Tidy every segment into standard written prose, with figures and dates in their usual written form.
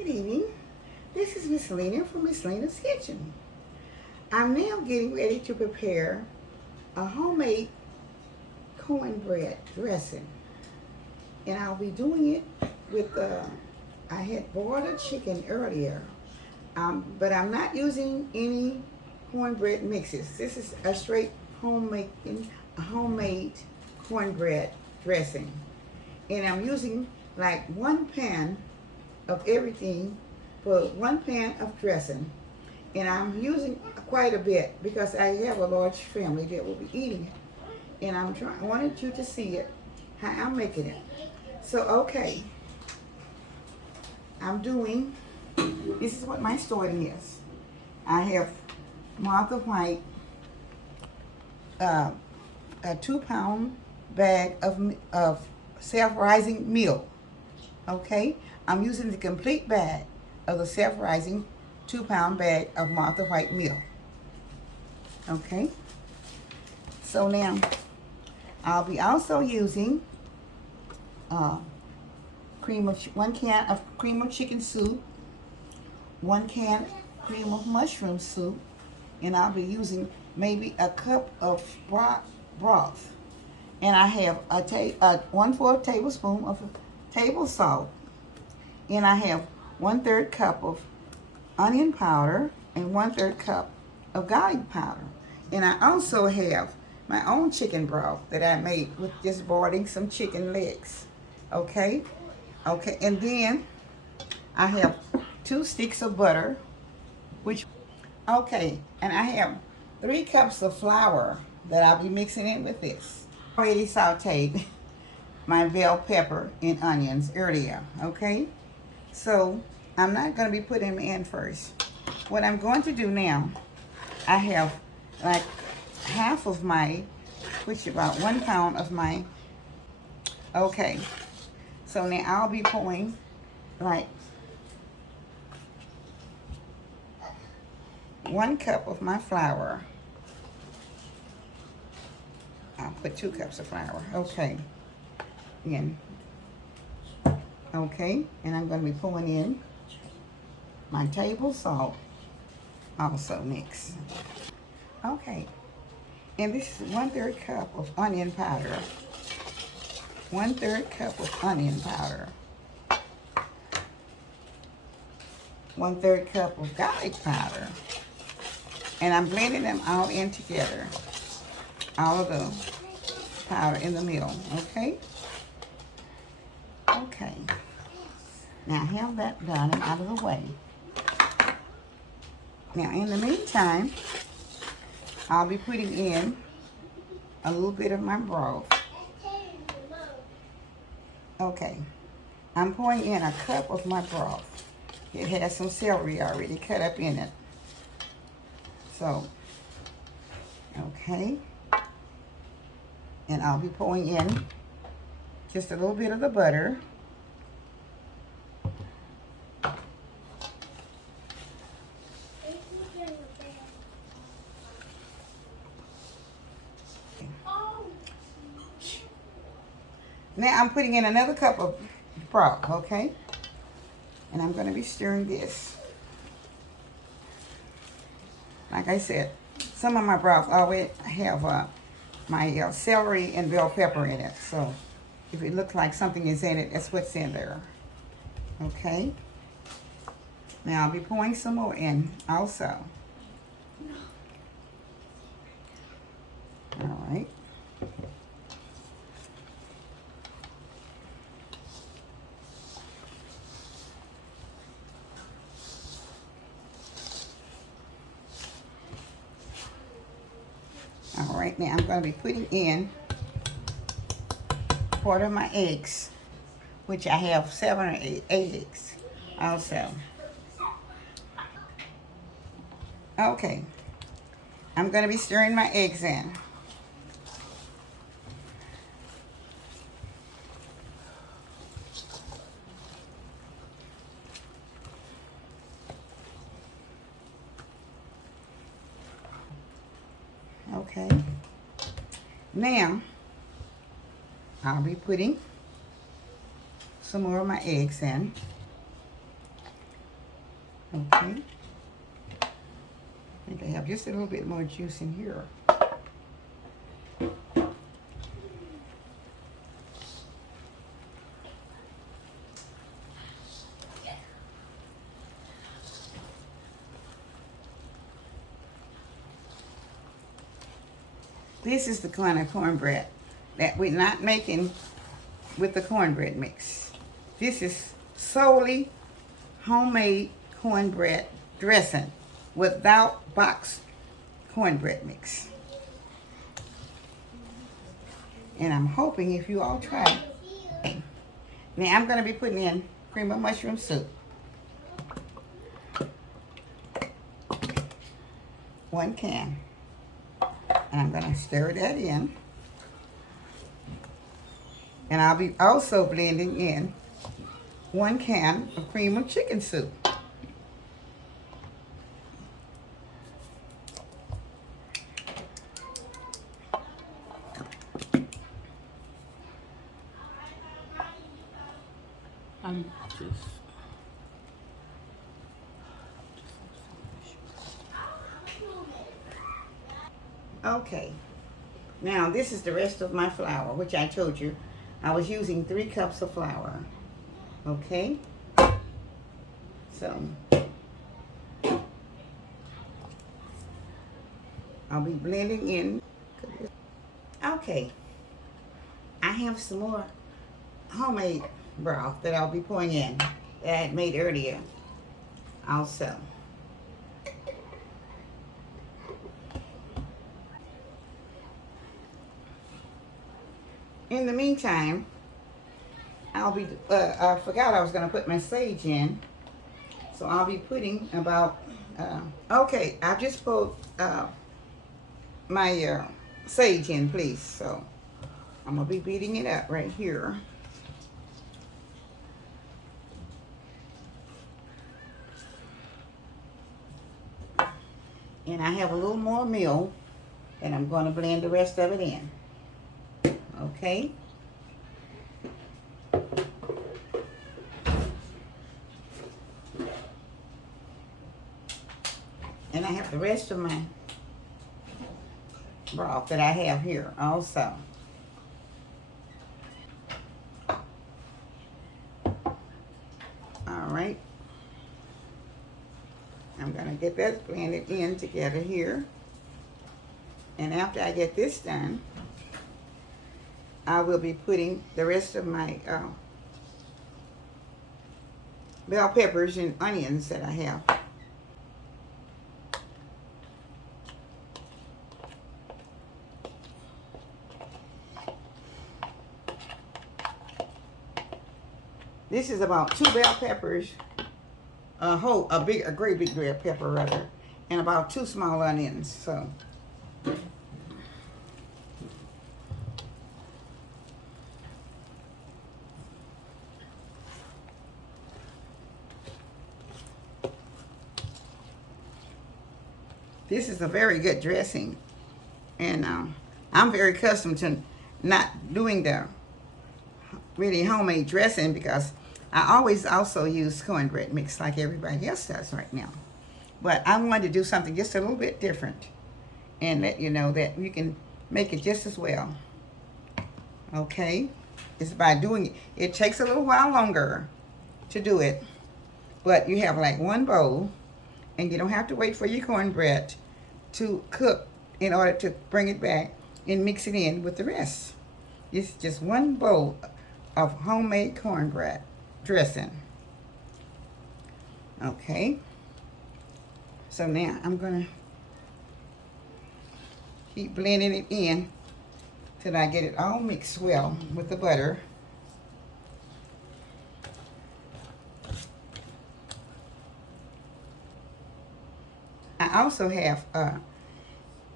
Good evening. This is Ms Lena from Ms Lena's Kitchen. I'm now getting ready to prepare a homemade cornbread dressing. And I'll be doing it with, I had boiled a chicken earlier, but I'm not using any cornbread mixes. This is a straight homemade cornbread dressing. And I'm using like 1 pan of everything for 1 pan of dressing, and I'm using quite a bit because I have a large family that will be eating it, and I wanted you to see it, how I'm making it. So okay, this is what my starting is. I have Martha White, a 2-pound bag of self-rising milk. Okay, I'm using the complete bag of the self-rising 2-pound bag of Martha White milk. Okay, so now I'll be also using 1 can of cream of chicken soup, 1 can cream of mushroom soup, and I'll be using maybe a cup of broth. And I have a 1/4 tablespoon of table salt, and I have 1/3 cup of onion powder and 1/3 cup of garlic powder. And I also have my own chicken broth that I made with just boiling some chicken legs. Okay, and then I have 2 sticks of butter, and I have 3 cups of flour that I'll be mixing in with this. Already sauteed my bell pepper and onions earlier. Okay, so I'm not going to be putting them in first. What I'm going to do now, I have like half of my, which is about 1 pound of my, okay, so now I'll be pouring like 1 cup of my flour. I'll put 2 cups of flour. Okay, and I'm going to be pouring in my table salt also mix. Okay, and this is 1/3 cup of onion powder, 1/3 cup of onion powder, 1/3 cup of garlic powder, and I'm blending them all in together, all of the powder in the middle. Okay, now I have that done and out of the way. Now in the meantime, I'll be putting in a little bit of my broth. Okay, I'm pouring in a cup of my broth. It has some celery already cut up in it. So, okay, and I'll be pouring in just a little bit of the butter. Now I'm putting in another cup of broth, okay? And I'm going to be stirring this. Like I said, some of my broth always have my celery and bell pepper in it. So if it looks like something is in it, that's what's in there. Okay? Now I'll be pouring some more in also. All right. All right, now I'm going to be putting in part of my eggs, which I have 7 or 8 eggs also. Okay, I'm going to be stirring my eggs in. Okay, now I'll be putting some more of my eggs in. Okay. I think I have just a little bit more juice in here. This is the kind of cornbread that we're not making with the cornbread mix. This is solely homemade cornbread dressing without boxed cornbread mix. And I'm hoping if you all try it. Now I'm going to be putting in cream of mushroom soup. 1 can. And I'm going to stir that in. And I'll be also blending in 1 can of cream of chicken soup. Okay, now this is the rest of my flour, which I told you I was using 3 cups of flour. Okay, so I'll be blending in. Okay, I have some more homemade broth that I'll be pouring in that I had made earlier also. In the meantime, I'll be, I forgot I was going to put my sage in. So I'll be putting about, okay, I've just put my sage in, please. So I'm going to be beating it up right here. And I have a little more meal, and I'm going to blend the rest of it in. Okay. And I have the rest of my broth that I have here also. All right. I'm going to get that blended in together here. And after I get this done, I will be putting the rest of my bell peppers and onions that I have. This is about 2 bell peppers, a great big bell pepper rather, and about 2 small onions. So. This is a very good dressing, and I'm very accustomed to not doing the really homemade dressing because I always also use cornbread mix like everybody else does right now. But I wanted to do something just a little bit different and let you know that you can make it just as well. Okay? It's by doing it. It takes a little while longer to do it, but you have like 1 bowl, and you don't have to wait for your cornbread to cook in order to bring it back and mix it in with the rest. It's just 1 bowl of homemade cornbread dressing. Okay. So now I'm going to keep blending it in till I get it all mixed well with the butter. I also have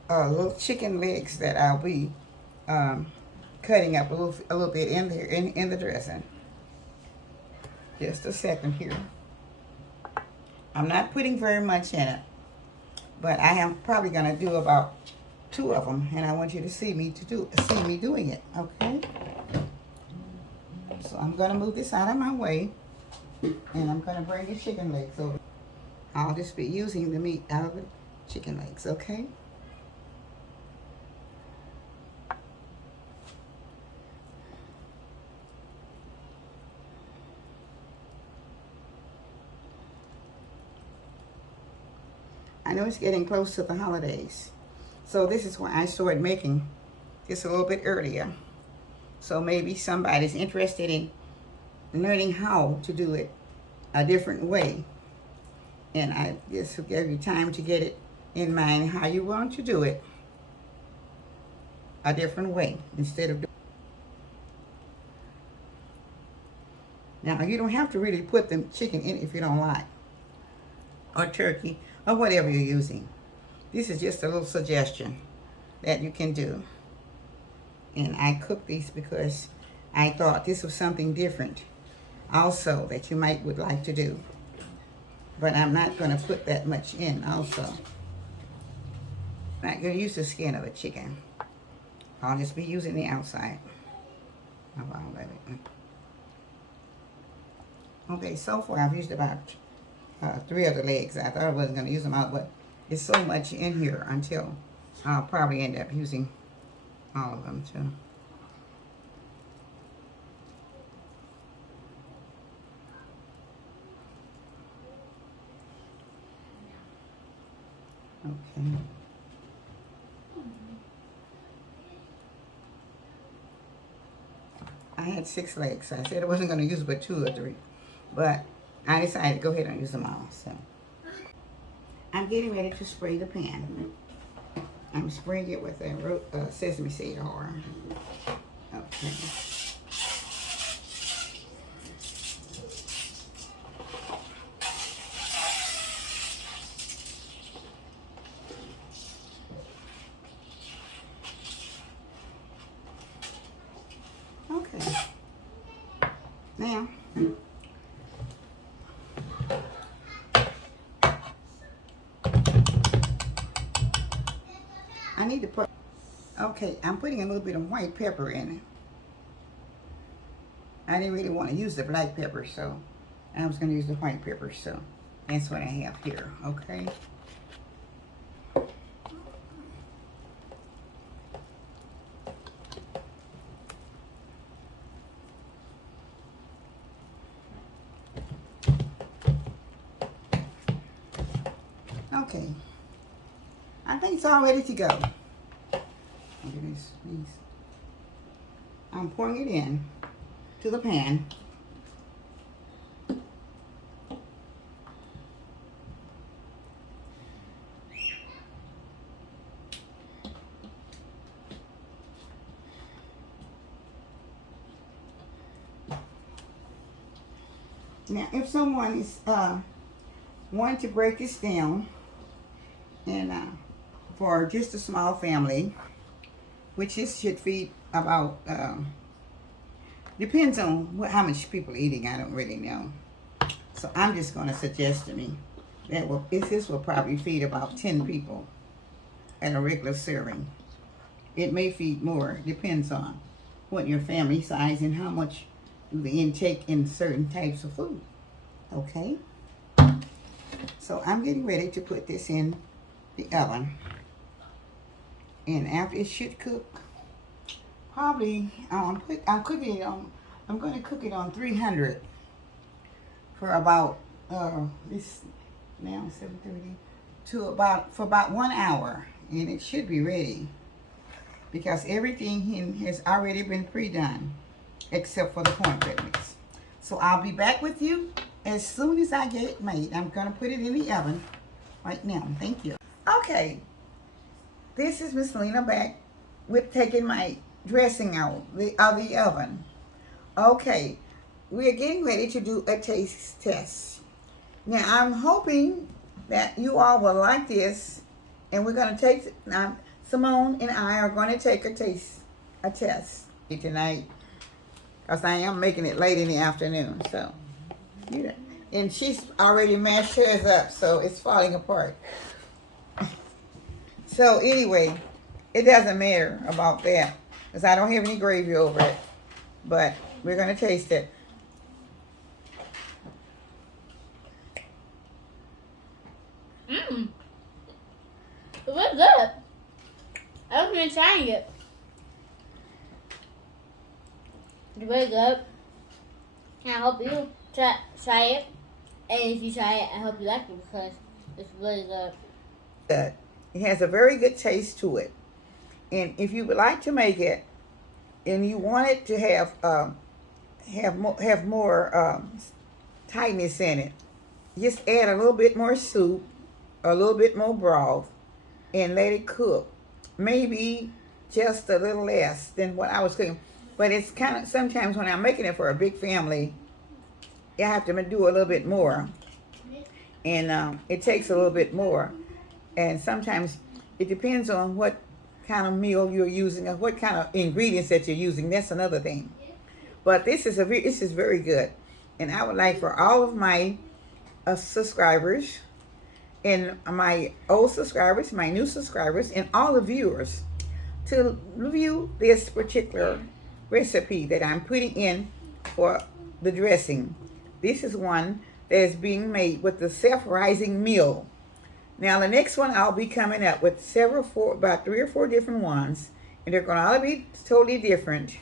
little chicken legs that I'll be cutting up a little bit in there in the dressing. Just a second here. I'm not putting very much in it, but I am probably gonna do about 2 of them, and I want you to see me doing it. Okay. So I'm gonna move this out of my way, and I'm gonna bring the chicken legs over. I'll just be using the meat out of the chicken legs, okay? I know it's getting close to the holidays, so this is why I started making this a little bit earlier. So maybe somebody's interested in learning how to do it a different way. And I just will give you time to get it in mind how you want to do it a different way instead of doing. Now, you don't have to really put the chicken in if you don't like, or turkey, or whatever you're using. This is just a little suggestion that you can do. And I cooked these because I thought this was something different also that you would like to do. But I'm not going to put that much in also. I'm not going to use the skin of the chicken. I'll just be using the outside of all of it. Okay, so far I've used about 3 of the legs. I thought I wasn't going to use them all, but it's so much in here until I'll probably end up using all of them too. Okay. I had 6 legs. So I said I wasn't going to use but 2 or 3. But I decided to go ahead and use them all. So I'm getting ready to spray the pan. I'm spraying it with a sesame seed oil. Okay. Okay. Now, I need to put, okay, I'm putting a little bit of white pepper in it. I didn't really want to use the black pepper, so I was going to use the white pepper, so that's what I have here, okay? Okay, I think it's all ready to go. I'm pouring it in to the pan. Now, if someone is wanting to break this down, and for just a small family, which this should feed about, depends on how much people are eating, I don't really know. So I'm just going to suggest to me that this will probably feed about 10 people at a regular serving. It may feed more, depends on what your family size and how much the intake in certain types of food. Okay? So I'm getting ready to put this in the oven. And after it should cook, probably I'm cooking it on, I'm going to cook it on 300 for about this now 7:30 to for about 1 hour, and it should be ready because everything has already been pre-done except for the cornbread mix. So I'll be back with you as soon as I get it made. I'm going to put it in the oven right now. Thank you. Okay, this is Ms Lena back with taking my dressing out of the oven. Okay, we're getting ready to do a taste test. Now, I'm hoping that you all will like this, and we're going to take, Simone and I are going to take a test tonight, because I am making it late in the afternoon, so, yeah. And she's already mashed hers up, so it's falling apart. So anyway, it doesn't matter about that, because I don't have any gravy over it, but we're going to taste it. What's up? I haven't been trying it. It's very good. And I hope you try it. And if you try it, I hope you like it because it's really good. Good. It has a very good taste to it. And if you would like to make it, and you want it to have more tightness in it, just add a little bit more soup, a little bit more broth, and let it cook. Maybe just a little less than what I was cooking. But it's kind of, sometimes when I'm making it for a big family, I have to do a little bit more. And it takes a little bit more. And sometimes it depends on what kind of meal you're using or what kind of ingredients that you're using. That's another thing. But this is very good. And I would like for all of my subscribers and my old subscribers, my new subscribers, and all the viewers to review this particular recipe that I'm putting in for the dressing. This is one that is being made with the self-rising meal. Now the next one I'll be coming up with about 3 or 4 different ones, and they're going to all be totally different,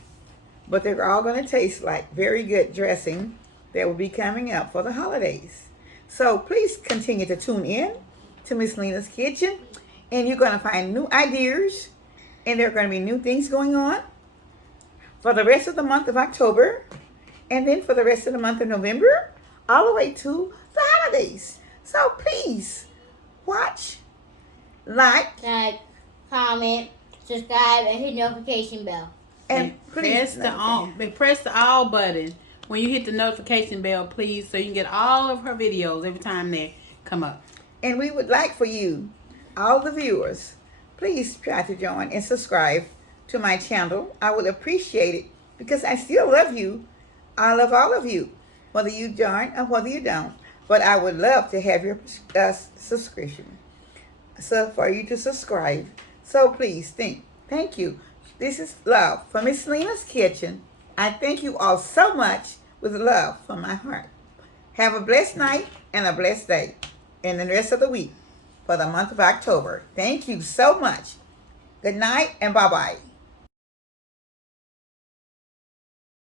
but they're all going to taste like very good dressing that will be coming up for the holidays. So please continue to tune in to Ms Lena's Kitchen, and you're going to find new ideas, and there are going to be new things going on for the rest of the month of October, and then for the rest of the month of November, all the way to the holidays. So please watch, like, comment, subscribe, and hit notification bell. And press the all button when you hit the notification bell, please, so you can get all of her videos every time they come up. And we would like for you, all the viewers, please try to join and subscribe to my channel. I would appreciate it because I still love you. I love all of you, whether you join or whether you don't. But I would love to have your subscription, so for you to subscribe. So please thank you. This is love from Ms Lena's Kitchen. I thank you all so much with love from my heart. Have a blessed night and a blessed day and the rest of the week for the month of October. Thank you so much. Good night and bye-bye.